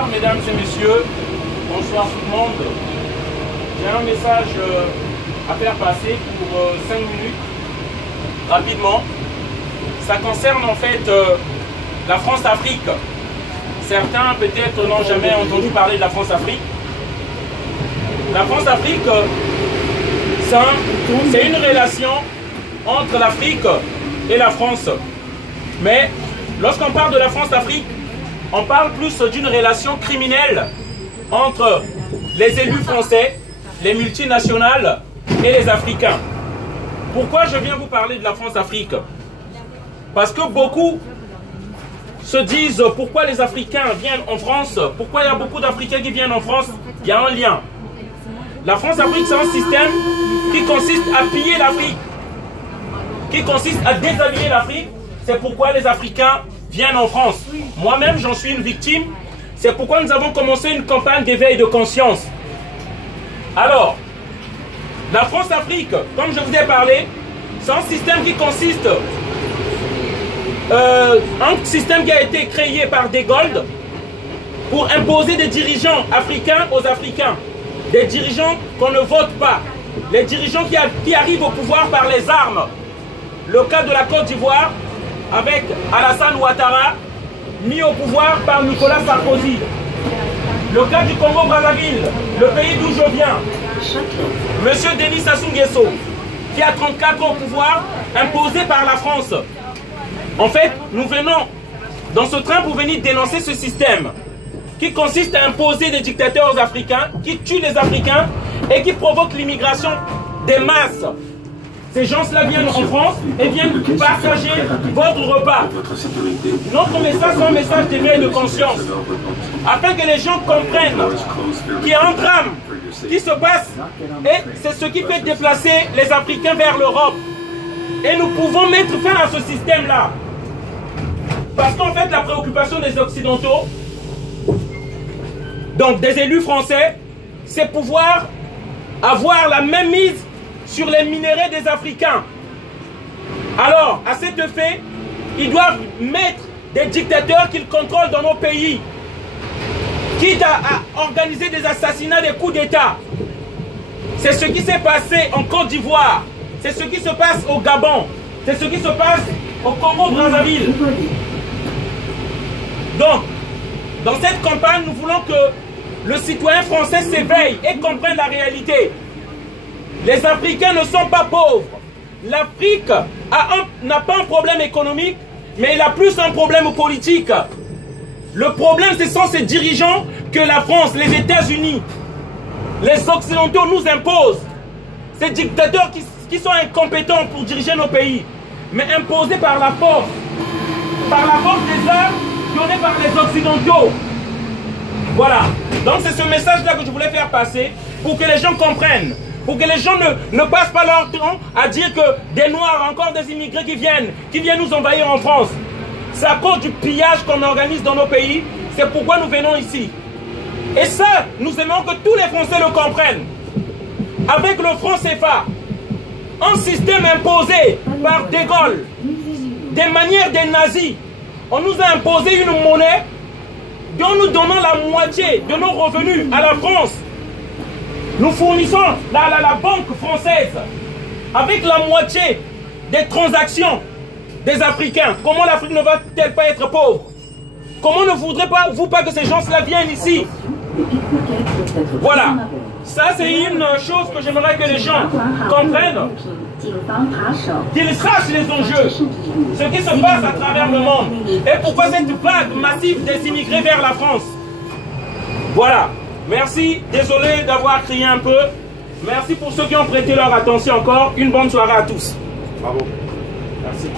Bonsoir mesdames et messieurs, bonsoir tout le monde. J'ai un message à faire passer pour 5 minutes, rapidement. Ça concerne en fait la France-Afrique. Certains peut-être n'ont jamais entendu parler de la France-Afrique. La France-Afrique, c'est une relation entre l'Afrique et la France. Mais lorsqu'on parle de la France-Afrique, on parle plus d'une relation criminelle entre les élus français, les multinationales et les Africains. Pourquoi je viens vous parler de la France-Afrique? Parce que beaucoup se disent pourquoi les Africains viennent en France, pourquoi il y a beaucoup d'Africains qui viennent en France. Il y a un lien. La France-Afrique, c'est un système qui consiste à piller l'Afrique, qui consiste à déshabiller l'Afrique. C'est pourquoi les Africains viennent en France. Moi-même, j'en suis une victime. C'est pourquoi nous avons commencé une campagne d'éveil de conscience. Alors, la France-Afrique, comme je vous ai parlé, c'est un système qui consiste, un système qui a été créé par De Gaulle pour imposer des dirigeants africains aux Africains. Des dirigeants qu'on ne vote pas. Les dirigeants qui arrivent au pouvoir par les armes. Le cas de la Côte d'Ivoire, avec Alassane Ouattara, mis au pouvoir par Nicolas Sarkozy. Le cas du Congo-Brazzaville, le pays d'où je viens, Monsieur Denis Sassou Nguesso, qui a 34 ans au pouvoir, imposé par la France. En fait, nous venons dans ce train pour venir dénoncer ce système qui consiste à imposer des dictateurs aux Africains, qui tuent les Africains et qui provoquent l'immigration des masses. Ces gens-là viennent en France et viennent partager votre repas. Notre message, c'est un message d'éveil de conscience, afin que les gens comprennent qu'il y a un drame qui se passe et c'est ce qui fait déplacer les Africains vers l'Europe. Et nous pouvons mettre fin à ce système-là. Parce qu'en fait, la préoccupation des Occidentaux, donc des élus français, c'est pouvoir avoir la même mise sur les minerais des Africains. Alors, à cet effet, ils doivent mettre des dictateurs qu'ils contrôlent dans nos pays, quitte à organiser des assassinats, des coups d'État. C'est ce qui s'est passé en Côte d'Ivoire, c'est ce qui se passe au Gabon, c'est ce qui se passe au Congo-Brazzaville. Donc, dans cette campagne, nous voulons que le citoyen français s'éveille et comprenne la réalité. Les Africains ne sont pas pauvres. L'Afrique n'a pas un problème économique, mais elle a plus un problème politique. Le problème, ce sont ces dirigeants que la France, les États-Unis, les Occidentaux nous imposent. Ces dictateurs qui sont incompétents pour diriger nos pays, mais imposés par la force des armes données par les Occidentaux. Voilà. Donc c'est ce message-là que je voulais faire passer pour que les gens comprennent. Pour que les gens ne passent pas leur temps à dire que des Noirs, encore des immigrés qui viennent nous envahir en France. C'est à cause du pillage qu'on organise dans nos pays. C'est pourquoi nous venons ici. Et ça, nous aimons que tous les Français le comprennent. Avec le franc CFA, un système imposé par De Gaulle, des manières des nazis, on nous a imposé une monnaie dont nous donnons la moitié de nos revenus à la France. Nous fournissons la banque française avec la moitié des transactions des Africains. Comment l'Afrique ne va-t-elle pas être pauvre? Comment ne voudrez-vous pas que ces gens-là viennent ici? Voilà. Ça, c'est une chose que j'aimerais que les gens comprennent. Qu'ils sachent les enjeux, ce qui se passe à travers le monde. Et pourquoi cette vague massive des immigrés vers la France. Voilà. Merci, désolé d'avoir crié un peu. Merci pour ceux qui ont prêté leur attention encore. Une bonne soirée à tous. Bravo. Merci.